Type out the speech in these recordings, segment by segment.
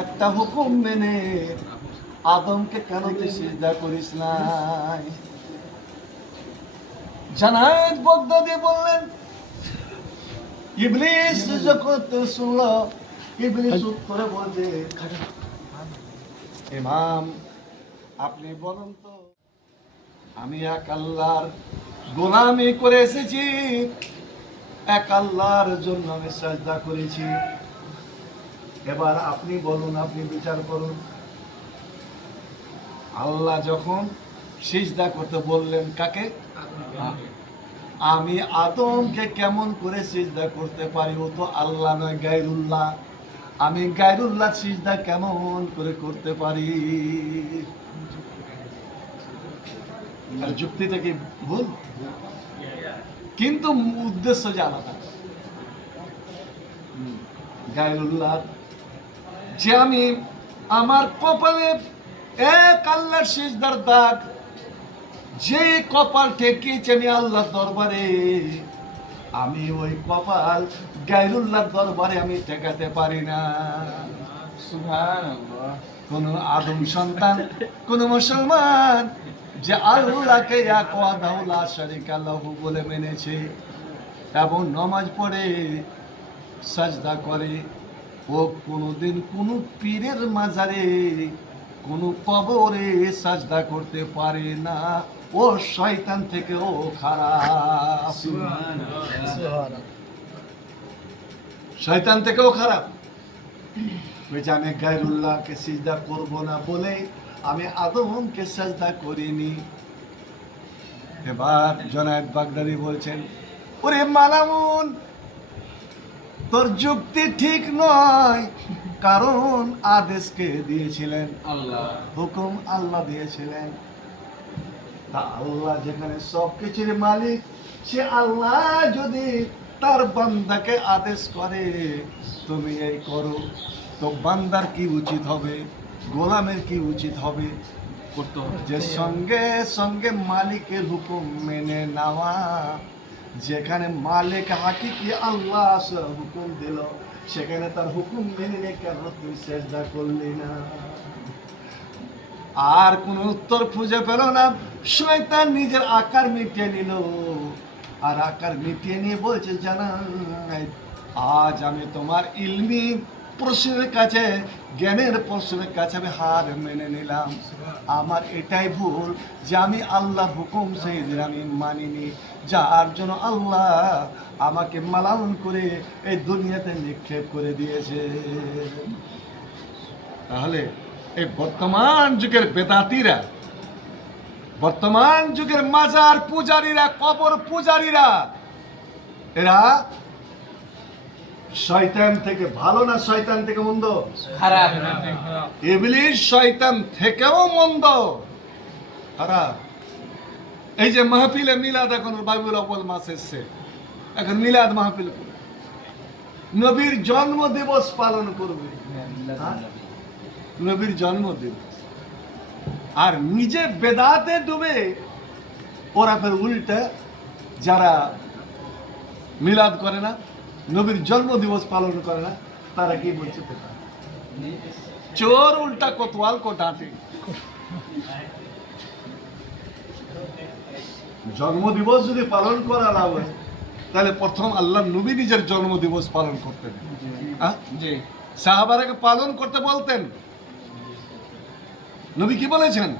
একটা হুকুম মেনে আদমকে কেন তুই সিজদা করিস নাই? জানায়েত বগদাদি বললেন, ইবলিস যখন শুনল, ইবলিস উত্তরে বলছে, ইমাম আপনি বলুন তো, আমি এক আল্লাহর গোলামি করে এসেছি, এক আল্লাহর জন্য আমি সাজদা করেছি, এবার আপনি বলুন, আপনি বিচার করুন। আল্লাহ যখন সিজদা করতে বললেন কাকে? আমি আদমকে কেমন করে সিজদা করতে পারি? ও তো আল্লাহ নয়, গায়রুল্লাহ। আমি গায়রুল্লাহ সিজদা কেমন করে করতে পারি? যুক্তিটা কি ভুল? কিন্তু উদ্দেশ্য যে আলাদা। গায়রুল্লাহ যে আমি আমার কপালে এক আল্লাহর সিজদার দাগ, যে কপাল ঠেকিয়েছে আমি আল্লাহর দরবারে, আমি ওই কপাল গায়রুল্লাহর দরবারে আমি ঠেকাতে পারি না। সুবহানাল্লাহ। কোন আদম সন্তান, কোন মুসলমান যে আল্লাহকে এক ওয়াহদাহু লা শারীকা লাহু বলে মেনেছে এবং নামাজ পড়ে সাজদা করে, ও কোনোদিন কোনো পীরের মাজারে, কোনো কবরে সাজদা করতে পারে না। ও শয়তান থেকেও খারাপ, শয়তান থেকেও খারাপ। বলছে আমি গায়রুল্লাহকে সিজদা করব না বলে আমি আদমকে সাজদা করিনি। এবার জনায়েত বাগদাদি বলছেন, ওরে মালামুন, তোর যুক্তি ঠিক নয়, কারণ আদেশকে দিয়েছিলেন আল্লাহ, হুকুম আল্লাহ দিয়েছিলেন। তা আল্লাহ যেখানে সবকিছুর মালিক, সে আল্লাহ যদি তার বান্দাকে আদেশ করে তুমি এই করো, তো বান্দার কি উচিত হবে, গোলামের কি উচিত হবে? করতে হবে যে সঙ্গে সঙ্গে মালিকের হুকুম মেনে নেওয়া। যেখানে মালিক হাকিকি আল্লাহ হুকুম দিল, সেখানে তার হুকুম মেনে নিয়ে কেন তুই সেজদা করলি না? আর কোন উত্তর খুঁজে পেল না। শয়তান নিজের আকার মিটিয়ে নিল, আর আকার মিটিয়ে নিয়ে বলছে, জানাই আজ আমি তোমার ইলমি প্রশ্নের কাছে, জ্ঞানের প্রশ্নের কাছে আমি হার মেনে নিলাম। আমার এটাই ভুল যে আমি আল্লাহর হুকুম সেই দিন আমি মানিনি, যার জন্য আল্লাহ আমাকে মালাউন করে এই দুনিয়াতে নিক্ষেপ করে দিয়েছে। তাহলে এই বর্তমান যুগের বেদাতীরা, বর্তমান যুগের মাজার পূজারীরা, কবর পূজারীরা, এরা শয়তান থেকে ভালো না শয়তান থেকে মন্দ? খারাপ। ইবলিস শয়তান থেকেও মন্দ, খারাপ। এই যে মাহফিলে মিলাদ, এখন বাবিউল আউয়াল মাস এসছে, এখন মিলাদ মাহফিল করবে, নবীর জন্ম দিবস পালন করবে, নবীর জন্ম দিবস, আর নিজে বেদাতে ডুবে ওরা ফের উল্টা যারা মিলাদ করে না, নবীর জন্ম দিবস পালন করে না, তারা কি বলছে? চোর উল্টা কোতোয়াল কো ডাঁটে। জন্ম দিবস যদি পালন করা না হয়, তাহলে প্রথম আল্লাহ নবী নিজের জন্ম দিবস পালন করতেন, জি, সাহাবারাকে পালন করতে বলতেন। নবী কি বলেছেন?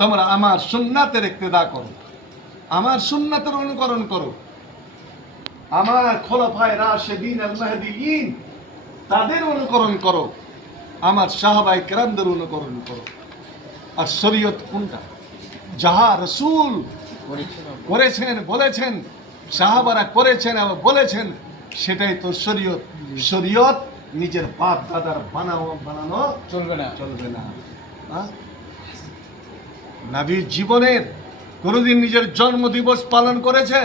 তোমরা আমার সুন্নাতের ইক্তেদা করো, আমার সুন্নাতের অনুকরণ করো, আমার খোলাফায়ে রাশিদিন আল মাহদিয়িন তাদের অনুকরণ করো, আমার সাহাবায়ে কেরামদের অনুকরণ করো। আর শরীয়ত কোনটা? যাহা রাসূল করেছেন, বলেছেন, সাহাবারা করেছেন এবং বলেছেন, সেটাই তো শরীয়ত। শরীয়ত নিজের বাপ দাদার বানানো চলবে না। চলবে না। নবীর জীবনের কোনদিন নিজের জন্ম দিবস পালন করেছে?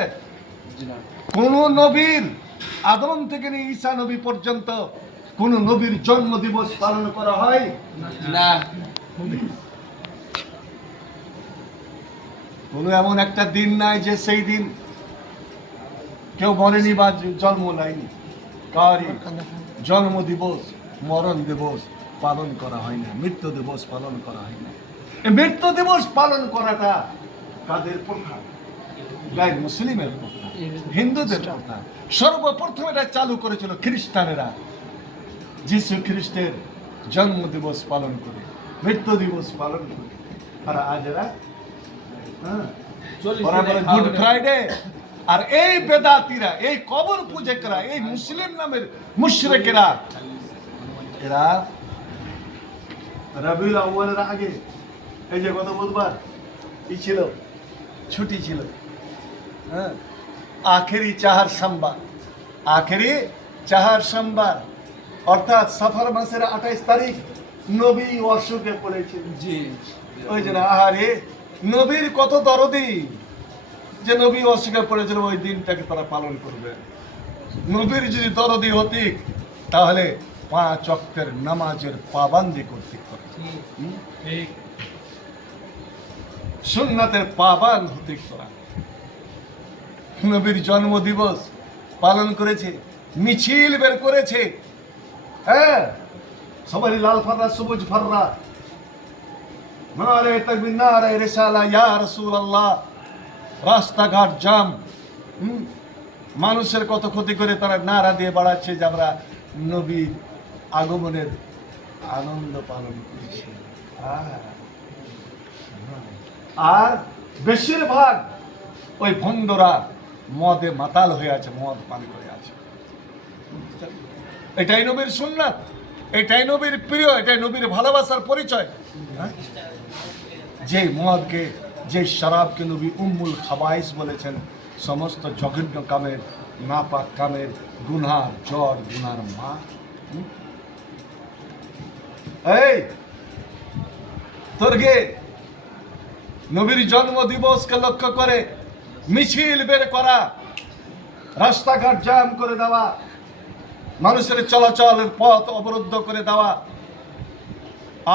কোন নবীর, আদম থেকে নিয়ে ঈসা নবী পর্যন্ত কোন নবীর জন্ম দিবস পালন করা হয় না। কোন এমন একটা দিন নাই যে সেই দিন কেউ বলেনি বা জন্ম নেয়নি। কারই জন্ম দিবস, মরণ দিবস পালন করা হয় না, মৃত্যু দিবস পালন করা হয় না। এই মৃত্যু দিবস পালন করাটা কাদের প্রথা? গায়ের মুসলিমের প্রথা, হিন্দুদের প্রথা। সর্বপ্রথম এটা চালু করেছিল খ্রিস্টানেরা। যিশু খ্রিস্টের জন্ম দিবস পালন করে, মৃত্যু দিবস পালন করে। আর আজ এরা ওরা বলে গুড ফ্রাইডে। আর এই বেদাতিরা, এই কবর পূজকেরা, এই মুসলিম নামের মুশরিকেরা, এরা রবিউল আউয়ালের আগে, এই যে গত বুধবার কি ছিল, ছুটি ছিল, হ্যাঁ, আখেরি চাহার সোমবার, আখেরি চাহার সোমবার, অর্থাৎ সফর মাসের 28 তারিখ নবী অসুখে পড়েছে। জি ওই যে আহারে, নবীর কত দরদি যে নবী অসুখে পড়েছিল, ওই দিনটাকে তারা পালন করবে। নবীর যদি দরদি হতিক তাহলে 5 ওয়াক্তের নামাজের পাবন্দি করতে হবে, সুন্নাতের পাবন্দ হতে করা। নবীর জন্ম দিবস পালন করেছে, মিছিল বের করেছে, হ্যাঁ, সবাই লাল ফাররা, সবুজ ফাররা, নারে তাকবীর, নারে রিসালা, ইয়া রাসূলুল্লাহ, রাস্তাঘাট জাম। মানুষের কত ক্ষতি করে তারা নারা দিয়ে বাড়াচ্ছে যে আমরা নবীর আগমনের আনন্দ পালন করছি। আর বেশিরভাগ ওই ভণ্ডরা মদে মাতাল হয়ে আছে, মদ পান করে আছে। এটাই নবীর সুন্নাত, এটাই নবীর প্রিয়, এটাই নবীর ভালোবাসার পরিচয়। যে মদকে, যে শরাবকে নবী উম্মুল খাবাইস বলেছেন, সমস্ত জঘন্য কামের, নাপাক কামের, গুনার জ্বর, গুনার মা। এই তোরগে নবীর জন্ম দিবসকে লক্ষ্য করে মিছিল বের করা, রাস্তাঘাট জ্যাম করে দেওয়া, মানুষের চলাচলের পথ অবরুদ্ধ করে দেওয়া,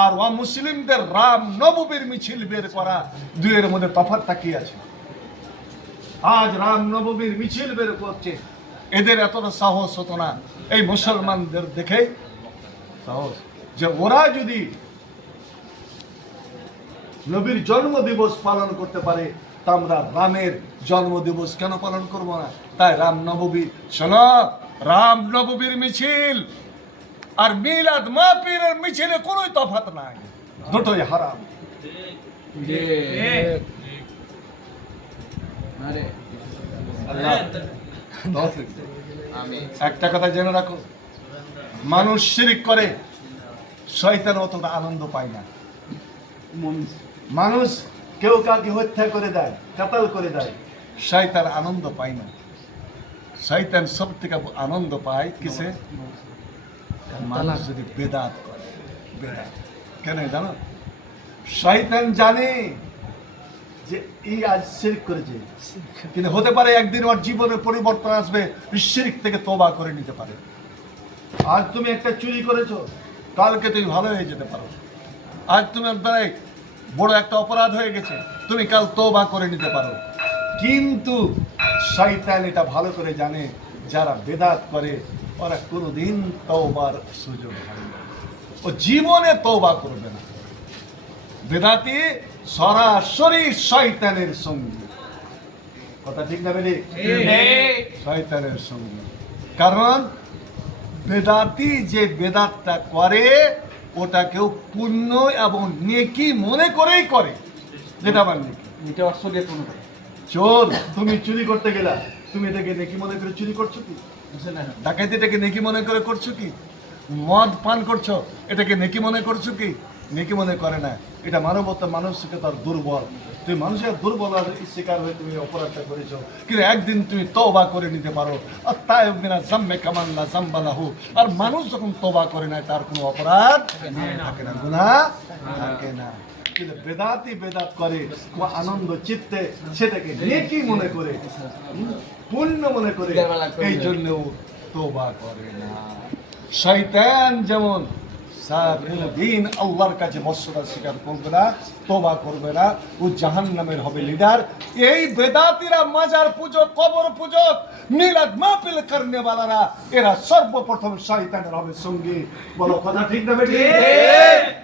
আর মুসলিমদের রাম নবমীর মিছিল বের করা, দুয়ের মধ্যে তফাৎটা কি আছে? আজ রাম নবমীর মিছিল বের করছে, এদের এতটা সাহস হতো না এই মুসলমানদের দেখে সাহস, যে ওরা যদি নবীর জন্ম দিবস পালন করতে পারে তা আমরা রামের জন্ম দিবস কেন পালন করব না? তাই রাম নবমী, শোনো, রাম নবমীর মিছিল আর মিলাদ মাহফিলের মিছিলে কোনোই তফাৎ নাই, দুটোই হারাম। একটা কথা জেনে রাখো, মানুষ শিরক করে, শয়তান অতটা আনন্দ পায় না। মানুষ কেউ কাউকে হত্যা করে দেয়, কাতাল করে দেয়, শয়তান আনন্দ পায় না। শয়তান সব থেকে আনন্দ পায় কিসে? মানুষ যদি বেদাত করে। বেদাত কেন জানো? শয়তান জানে যে এই আজ শিরক করেছে, কিন্তু হতে পারে একদিন ওর জীবনের পরিবর্তন আসবে, শিরক থেকে তওবা করে নিতে পারে। আজ তুমি একটা চুরি করেছো, কালকে তুমি ভালো হয়ে যেতে পারো। আজ তোমার দ্বারাই বড় একটা অপরাধ হয়ে গেছে, তুমি কাল তওবা করে নিতে পারো। কিন্তু শয়তান এটা ভালো করে জানে, যারা বেদাত করে ওরা কোনোদিন তওবার সুযোগ হয় না, ও জীবনে তওবা করবে না। বেদাতি সরাসরি শয়তানের সঙ্গী, কথা ঠিক না বেলি? শয়তানের সঙ্গী। কারণ বেদাতি যে বেদাতটা করে ওটা কেউ পুণ্য এবং নেকি মনে করেই করে, যেটা আমার নেকি। এটা আসলে কোনো চোর, তুমি চুরি করতে গেলা, তুমি এটাকে নেকি মনে করে চুরি করছো কি? ডাকাতিটাকে নেকি মনে করে করছো কি? মদ পান করছো, এটাকে নেকি মনে করছো কি? নেকি মনে করে না। এটা মানবতা, মানসিকতার দুর্বল। তুমি মানুষের দুর্বলতার শিকার হয়ে তুমি অপরাধটা করেছো, কিন্তু একদিন তুমি তওবা করে নিতে পারো। আর তাই বিনা জাম্মে কামান লা জাম্বা লাহু। আর মানুষ যখন তওবা করে না তার কোনো অপরাধ থাকে না, গুনাহ থাকে না। কিন্তু বেদাতি বেদাত করে আনন্দ চিত্তে, সেটাকে নেকি মনে করে, পুণ্য মনে করে, এই জন্যও তওবা করে না। শয়তান যেমন যার কোনদিন আল্লাহর কাছে মর্যাদা স্বীকার করবে না, তওবা করবে না, ও জাহান্নামের হবে লিডার। এই বেদাতিরা, মাজার পূজক, কবর পূজক, মিলাদ মাহফিল করনে वालाরা, এরা সর্বপ্রথম শয়তানের হবে সঙ্গী। বলো কথা ঠিক না বেঠিক?